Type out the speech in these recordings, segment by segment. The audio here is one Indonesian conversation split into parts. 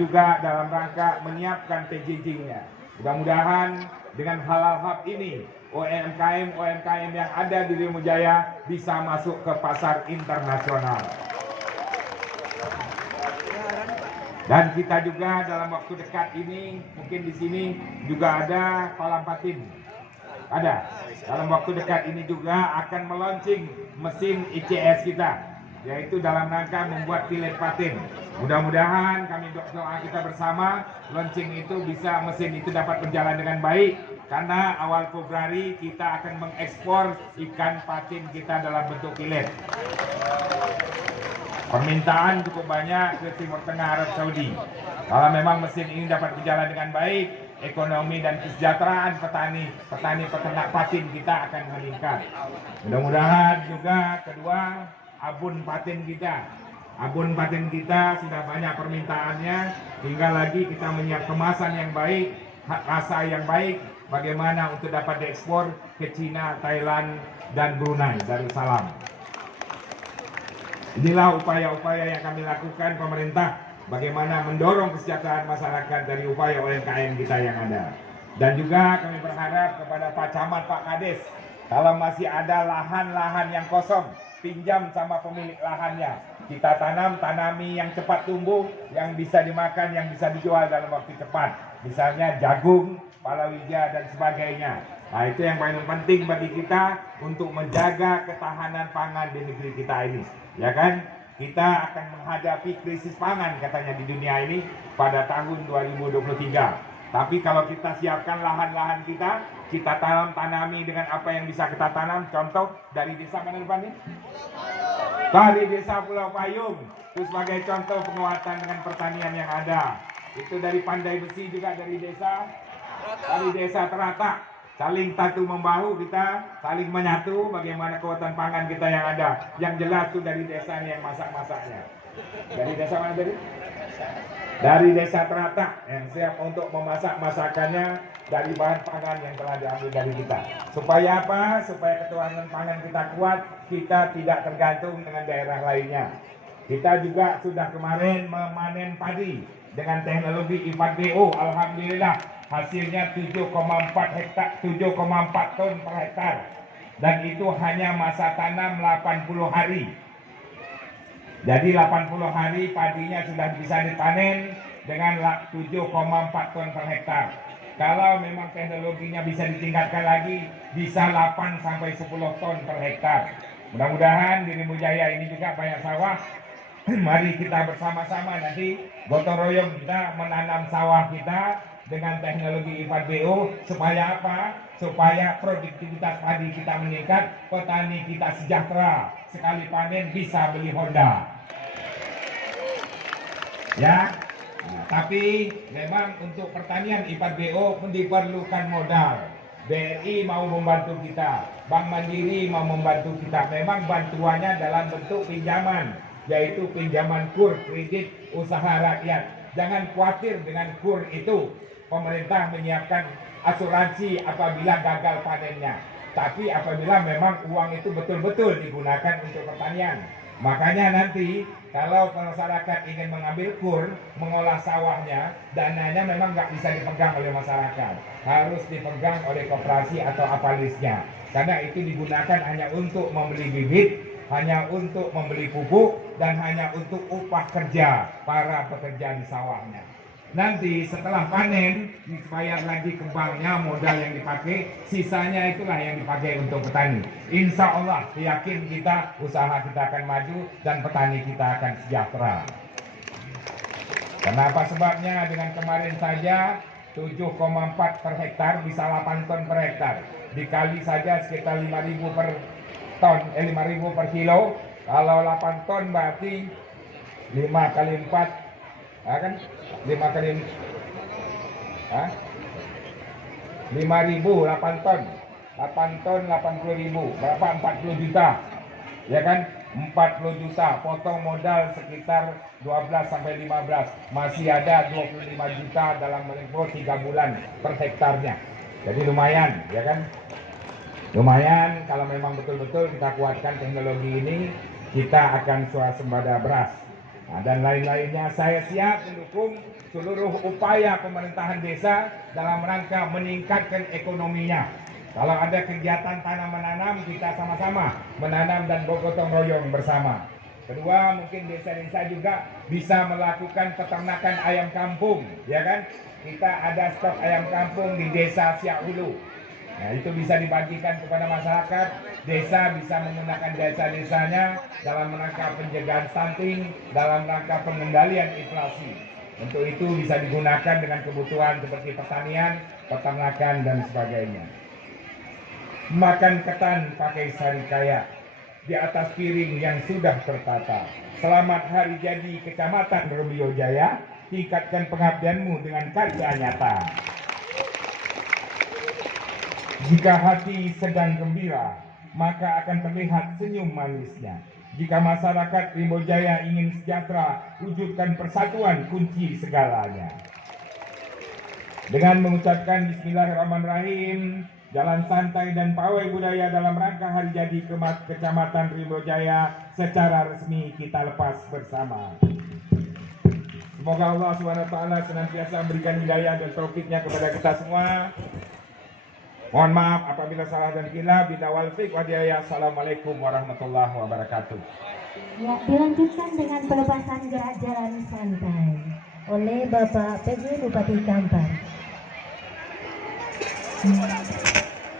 juga dalam rangka menyiapkan packagingnya. Mudah-mudahan dengan halal ini UMKM yang ada di Rimu Jaya bisa masuk ke pasar internasional. Dan kita juga dalam waktu dekat ini, mungkin di sini juga ada kolam patin. Ada. Dalam waktu dekat ini juga akan meluncing mesin ICS kita, yaitu dalam rangka membuat pilet patin. Mudah-mudahan kami doa kita bersama, launching itu bisa, mesin itu dapat berjalan dengan baik, karena awal Februari kita akan mengekspor ikan patin kita dalam bentuk pilet. Permintaan cukup banyak ke Timur Tengah, Arab Saudi. Kalau memang mesin ini dapat berjalan dengan baik, ekonomi dan kesejahteraan petani peternak patin kita akan meningkat. Mudah-mudahan juga kedua, abun patin kita. Abun patin kita sudah banyak permintaannya, tinggal lagi kita menyiapkan kemasan yang baik, rasa yang baik, bagaimana untuk dapat diekspor ke Cina, Thailand, dan Brunei Darussalam. Inilah upaya-upaya yang kami lakukan pemerintah, bagaimana mendorong kesejahteraan masyarakat dari upaya UMKM kita yang ada. Dan juga kami berharap kepada Pak Camat, Pak Kades, kalau masih ada lahan-lahan yang kosong, pinjam sama pemilik lahannya. Kita tanami yang cepat tumbuh, yang bisa dimakan, yang bisa dijual dalam waktu cepat. Misalnya jagung, palawija, dan sebagainya. Nah, itu yang paling penting bagi kita untuk menjaga ketahanan pangan di negeri kita ini. Ya kan? Kita akan menghadapi krisis pangan katanya di dunia ini pada tahun 2023. Tapi kalau kita siapkan lahan-lahan kita tanami dengan apa yang bisa kita tanam. Contoh dari desa mana depan ini? Dari desa Pulau Payung. Itu sebagai contoh penguatan dengan pertanian yang ada. Itu dari Pandai Besi juga dari desa Terata. Saling tatu membahu, kita saling menyatu, bagaimana kekuatan pangan kita yang ada. Yang jelas itu dari desa ini yang masak-masaknya. Dari desa mana tadi? Dari desa Terata yang siap untuk memasak masakannya dari bahan pangan yang telah diambil dari kita. Supaya apa? Supaya ketahanan pangan kita kuat, kita tidak tergantung dengan daerah lainnya. Kita juga sudah kemarin memanen padi dengan teknologi 4BO, alhamdulillah. Hasilnya 7,4 ton per hektar. Dan itu hanya masa tanam 80 hari. Jadi 80 hari padinya sudah bisa dipanen dengan 7,4 ton per hektar. Kalau memang teknologinya bisa ditingkatkan lagi, bisa 8 sampai 10 ton per hektar. Mudah-mudahan di Rimu Jaya ini juga banyak sawah. Mari kita bersama-sama nanti gotong royong kita menanam sawah kita dengan teknologi 4BO, supaya apa? Supaya produktivitas padi kita meningkat, petani kita sejahtera, sekali panen bisa beli Honda. Ya, nah, tapi memang untuk pertanian 4BO diperlukan modal. BRI mau membantu kita, Bank Mandiri mau membantu kita. Memang bantuannya dalam bentuk pinjaman, yaitu pinjaman KUR, kredit usaha rakyat. Jangan khawatir dengan KUR itu. Pemerintah menyiapkan asuransi apabila gagal panennya. Tapi apabila memang uang itu betul-betul digunakan untuk pertanian. Makanya nanti kalau masyarakat ingin mengambil KUR, mengolah sawahnya, dananya memang nggak bisa dipegang oleh masyarakat. Harus dipegang oleh koperasi atau apalisnya. Karena itu digunakan hanya untuk membeli bibit, hanya untuk membeli pupuk, dan hanya untuk upah kerja para pekerja di sawahnya. Nanti setelah panen dibayar lagi kembangnya, modal yang dipakai, sisanya itulah yang dipakai untuk petani. Insya Allah yakin kita, usaha kita akan maju dan petani kita akan sejahtera. Kenapa sebabnya? Dengan kemarin saja 7,4 per hektar bisa 8 ton per hektar. Dikali saja sekitar 5.000 per ton, 5.000 per kilo. Kalau 8 ton berarti 5 kali 4, ya kan? 5 kali 5.000, 8 ton. 8 ton 80.000, berapa? 40 juta. Ya kan? 40 juta, potong modal sekitar 12 sampai 15. Masih ada 25 juta dalam tempo 3 bulan per hektarnya. Jadi lumayan, ya kan? Lumayan kalau memang betul-betul kita kuatkan teknologi ini, kita akan swasembada beras. Nah, dan lain-lainnya saya siap mendukung seluruh upaya pemerintahan desa dalam rangka meningkatkan ekonominya. Kalau ada kegiatan tanam menanam, kita sama-sama menanam dan bergotong royong bersama. Kedua, mungkin desa-desa juga bisa melakukan peternakan ayam kampung, ya kan? Kita ada stok ayam kampung di desa Siak Hulu. Nah, itu bisa dibagikan kepada masyarakat. Desa bisa menggunakan desa-desanya dalam rangka pencegahan stunting, dalam rangka pengendalian inflasi. Untuk itu bisa digunakan dengan kebutuhan seperti pertanian, peternakan, dan sebagainya. Makan ketan pakai sarikaya di atas piring yang sudah tertata. Selamat hari jadi Kecamatan Rumbio Jaya. Tingkatkan pengabdianmu dengan karya nyata. Jika hati sedang gembira, maka akan terlihat senyum manisnya. Jika masyarakat Rimbo Jaya ingin sejahtera, wujudkan persatuan kunci segalanya. Dengan mengucapkan Bismillahirrahmanirrahim, jalan santai dan pawai budaya dalam rangka hari jadi Kecamatan Rimbo Jaya secara resmi kita lepas bersama. Semoga Allah SWT senantiasa memberikan hidayah dan taufiknya kepada kita semua. Mohon maaf apabila salah dan khilaf. Bidawal fiqh wa diyaya. Assalamualaikum warahmatullahi wabarakatuh. Ya, dilanjutkan dengan pelepasan gerak jalan santai oleh Bapak PJ Bupati Kampar.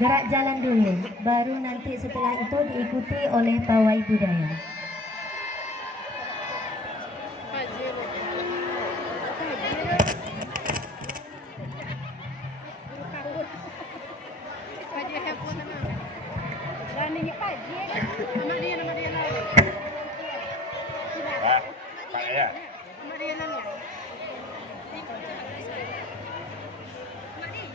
Gerak jalan dulu, baru nanti setelah itu diikuti oleh pawai budaya.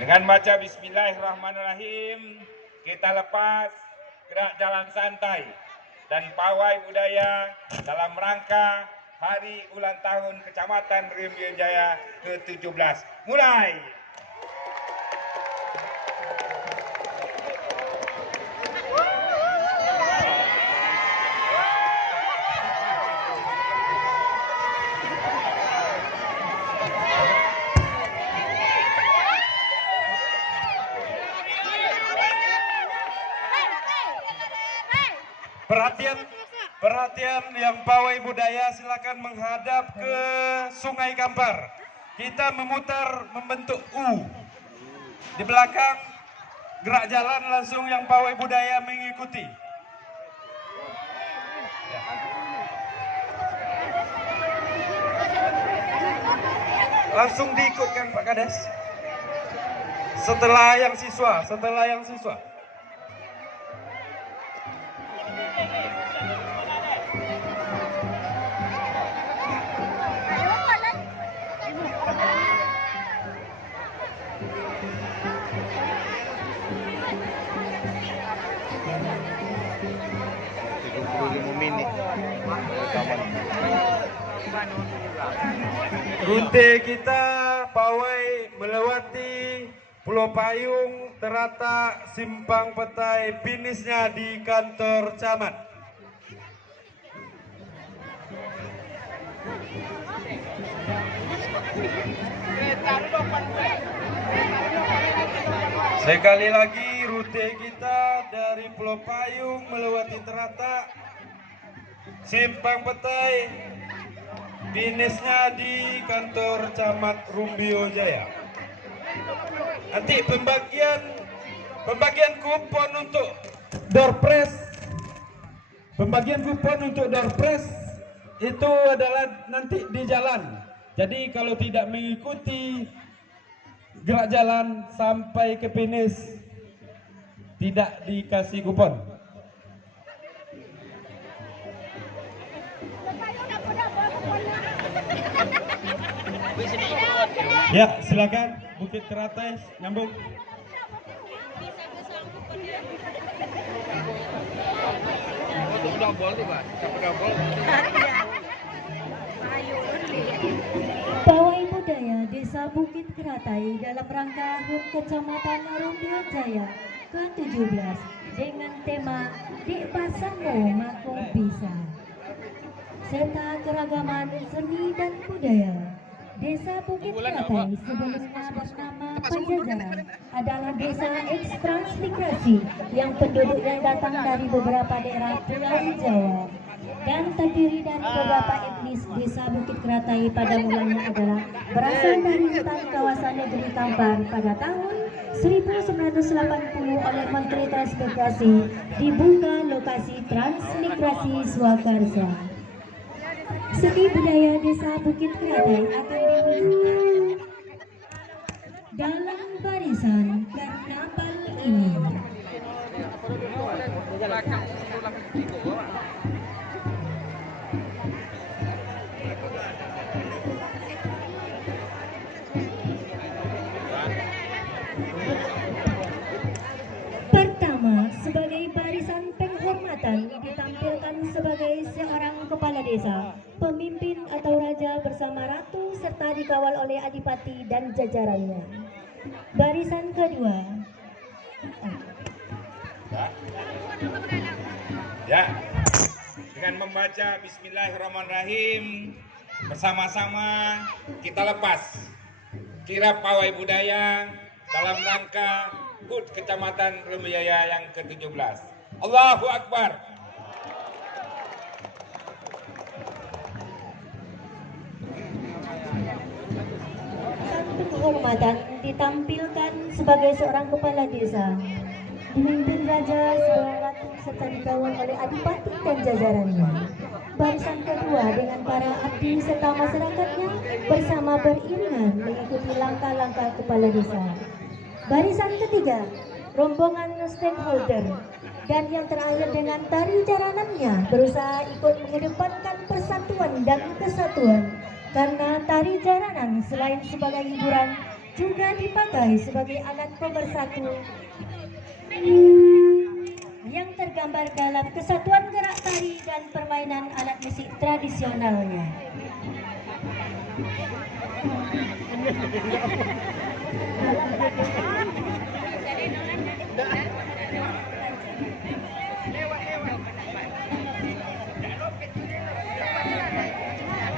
Dengan baca Bismillahirrahmanirrahim, kita lepas gerak jalan santai dan pawai budaya dalam rangka hari ulang tahun Kecamatan Rumbio Jaya ke-17. Mulai! Perhatian yang pawai budaya, silakan menghadap ke Sungai Kampar. Kita memutar membentuk U. Di belakang gerak jalan langsung yang pawai budaya mengikuti. Langsung diikutkan Pak Kades. Setelah yang siswa. Rute kita pawai melewati Pulau Payung, Terata, Simpang Petai, finishnya di kantor camat. Sekali lagi rute kita dari Pulau Payung melewati Terata, Simpang Petai, finishnya di kantor camat Rumbio Jaya. Nanti pembagian kupon untuk door prize, itu adalah nanti di jalan. Jadi kalau tidak mengikuti gerak jalan sampai ke finish, tidak dikasih kupon. Ya, silakan Bukit Teratai nyambung. Pawai budaya Desa Bukit Keratai dalam rangka HUT Kecamatan Rumbio Jaya ke-17 dengan tema Dek Pasamu Maku Bisa, serta keragaman seni dan budaya Desa Bukit Kratai sebelumnya bernama Pajajaran adalah desa ekstransmigrasi yang penduduknya datang dari beberapa daerah Pulau Jawa dan terdiri dari beberapa etnis. Desa Bukit Kratai pada mulanya adalah berasal dari hutan kawasan negeri Kampar. Pada tahun 1980 oleh Menteri Transmigrasi dibuka lokasi transmigrasi Swakarsa. Seni budaya desa Bukit Kratai akan diwujudkan dalam barisan karnaval ini. Pertama, sebagai barisan penghormatan ditampilkan sebagai seorang kepala desa, pemimpin atau raja bersama ratu serta dikawal oleh adipati dan jajarannya. Barisan kedua. Ya, dengan membaca Bismillahirrahmanirrahim bersama-sama kita lepas kirap pawai budaya dalam rangka HUT Kecamatan Rumbio-Jaya yang ke-17. Allahu Akbar. Penghormatan ditampilkan sebagai seorang kepala desa, dipimpin raja seorang ratu serta dikawal oleh adipati dan jajarannya. Barisan kedua dengan para abdi serta masyarakatnya bersama beriringan mengikuti langkah-langkah kepala desa. Barisan ketiga, rombongan stakeholder, dan yang terakhir dengan tari jaranannya berusaha ikut mengedepankan persatuan dan kesatuan. Karena tari jaranan selain sebagai hiburan juga dipakai sebagai alat pemersatu yang tergambar dalam kesatuan gerak tari dan permainan alat musik tradisionalnya.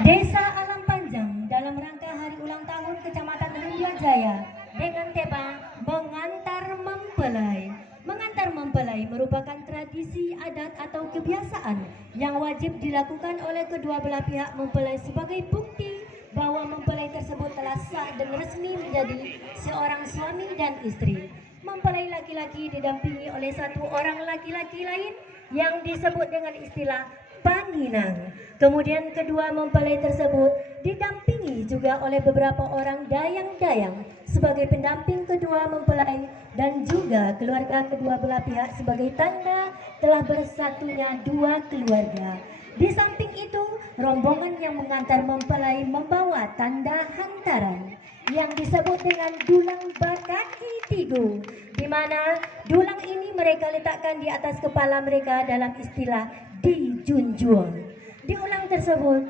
Desa Alam Panjang dalam rangka hari ulang tahun Kecamatan Rumbio-Jaya dengan tema Mengantar Mempelai. Mengantar mempelai merupakan tradisi adat atau kebiasaan yang wajib dilakukan oleh kedua belah pihak mempelai sebagai bukti bahwa mempelai tersebut telah sah dan resmi menjadi seorang suami dan istri. Mempelai laki-laki didampingi oleh satu orang laki-laki lain yang disebut dengan istilah Panginang. Kemudian kedua mempelai tersebut didampingi juga oleh beberapa orang dayang-dayang sebagai pendamping kedua mempelai dan juga keluarga kedua belah pihak sebagai tanda telah bersatunya dua keluarga. Di samping itu, rombongan yang mengantar mempelai membawa tanda hantaran yang disebut dengan dulang bakaki tigo, di mana dulang ini mereka letakkan di atas kepala mereka dalam istilah dijunjung. Diulang tersebut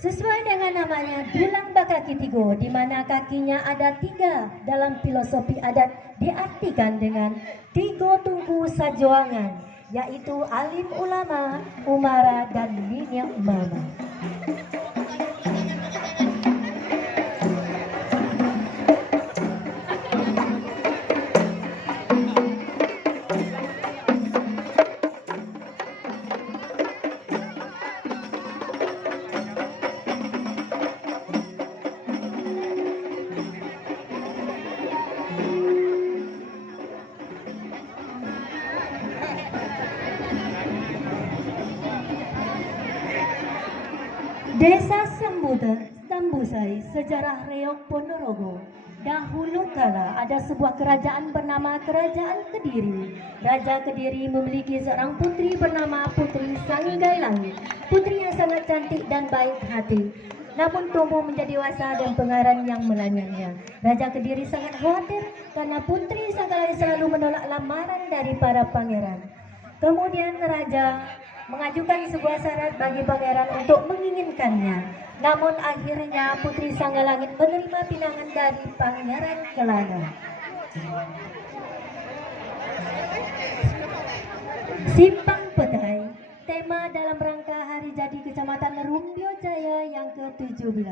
sesuai dengan namanya dulang bakaki tigo, di mana kakinya ada tiga. Dalam filosofi adat diartikan dengan tigo tungku sajoangan, yaitu alim ulama, umara, dan minyak mama. Desa Sambusai, sejarah Reog Ponorogo. Dahulu kala ada sebuah kerajaan bernama Kerajaan Kediri. Raja Kediri memiliki seorang putri bernama Putri Sanggailangi. Putri yang sangat cantik dan baik hati, namun tumbuh menjadi dewasa dan pengaran yang melanyaknya. Raja Kediri sangat khawatir karena Putri Sanggailangi selalu menolak lamaran dari para pangeran. Kemudian raja mengajukan sebuah syarat bagi pangeran untuk menginginkannya. Namun akhirnya Putri Sanggailangi menerima pinangan dari Pangeran Kelana. Simpang Petai, tema dalam rangka hari jadi Kecamatan Rumbio-Jaya yang ke-17.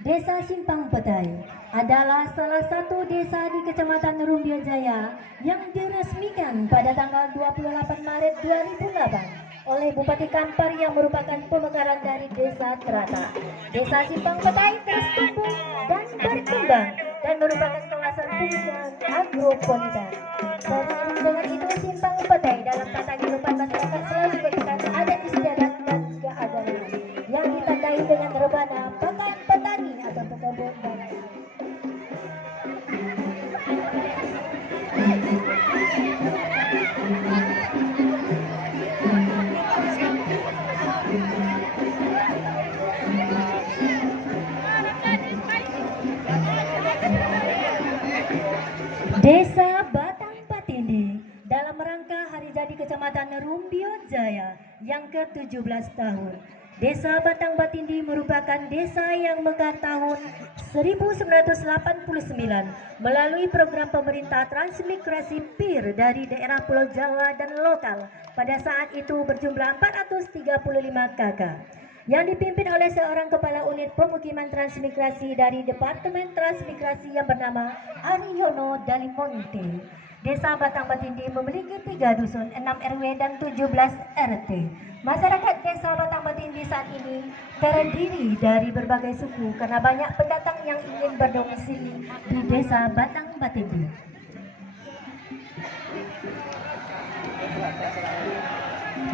Desa Simpang Petai adalah salah satu desa di Kecamatan Rumbio Jaya yang diresmikan pada tanggal 28 Maret 2008 oleh Bupati Kampar yang merupakan pemekaran dari Desa Terata. Desa Simpang Petai terus tumbuh dan berkembang dan merupakan kawasan perusahaan agropolitan. Seiring dengan itu, Simpang Petai dalam tata kehidupan masyarakat selalu berpegang adat istiadat dan keagamaan yang ditandai dengan rebana pakaian petani atau pekebun dan Desa Batang Patindi dalam rangka Hari Jadi Kecamatan Rumbio Jaya yang ke-17 tahun. Desa Batang Patindi merupakan desa yang mekar tahun 1989 melalui program pemerintah transmigrasi PIR dari daerah Pulau Jawa dan lokal. Pada saat itu berjumlah 435 KK yang dipimpin oleh seorang kepala unit pemukiman transmigrasi dari Departemen Transmigrasi yang bernama Aryono Dalimonte. Desa Batang Patindi memiliki 3 dusun, 6 RW dan 17 RT. Masyarakat Desa Batang Patindi saat ini terdiri dari berbagai suku karena banyak pendatang yang ingin berdomisili di Desa Batang Patindi.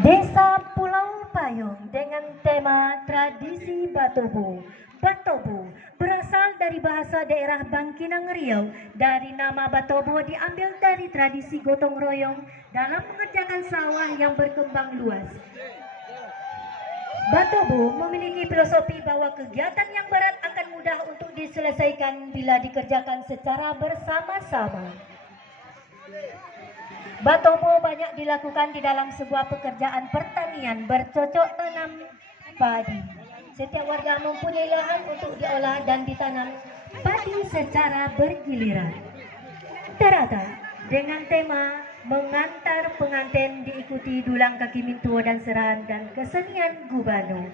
Desa Pulau Payung dengan tema tradisi Batobo. Batobo berasal dari bahasa daerah Bangkinang Riau. Dari nama Batobo diambil dari tradisi gotong royong dalam mengerjakan sawah yang berkembang luas. Batobo memiliki filosofi bahwa kegiatan yang berat akan mudah untuk diselesaikan bila dikerjakan secara bersama-sama. Batobo banyak dilakukan di dalam sebuah pekerjaan pertanian bercocok tanam padi. Setiap warga mempunyai lahan untuk diolah dan ditanam padi secara bergiliran. Terata dengan tema mengantar pengantin diikuti dulang kaki mintuo dan serahan dan kesenian Gubano.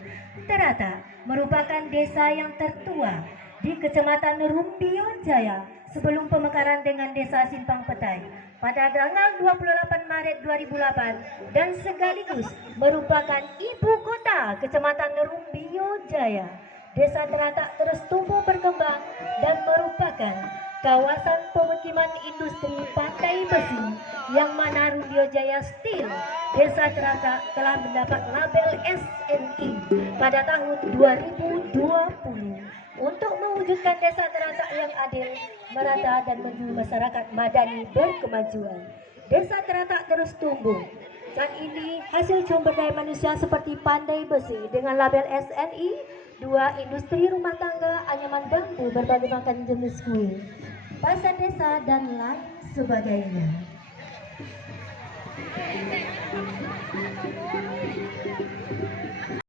Terata merupakan desa yang tertua di Kecamatan Rumbio Jaya sebelum pemekaran dengan Desa Simpang Petai pada tanggal 28 Maret 2008 dan sekaligus merupakan ibu kota Kecamatan Rumbio Jaya. Desa Terata terus tumbuh berkembang dan merupakan kawasan pemukiman industri Pantai Besi yang mana Rumbio Jaya Steel Desa Terata telah mendapat label SNI pada tahun 2020 untuk mewujudkan Desa Terata yang adil, merata dan menuju masyarakat madani berkemajuan. Desa Terata terus tumbuh. Saat ini hasil sumber daya manusia seperti Pandai Besi dengan label SNI, 2 industri rumah tangga, anyaman bambu berbagai macam jenis kuil, pasar desa dan lain sebagainya.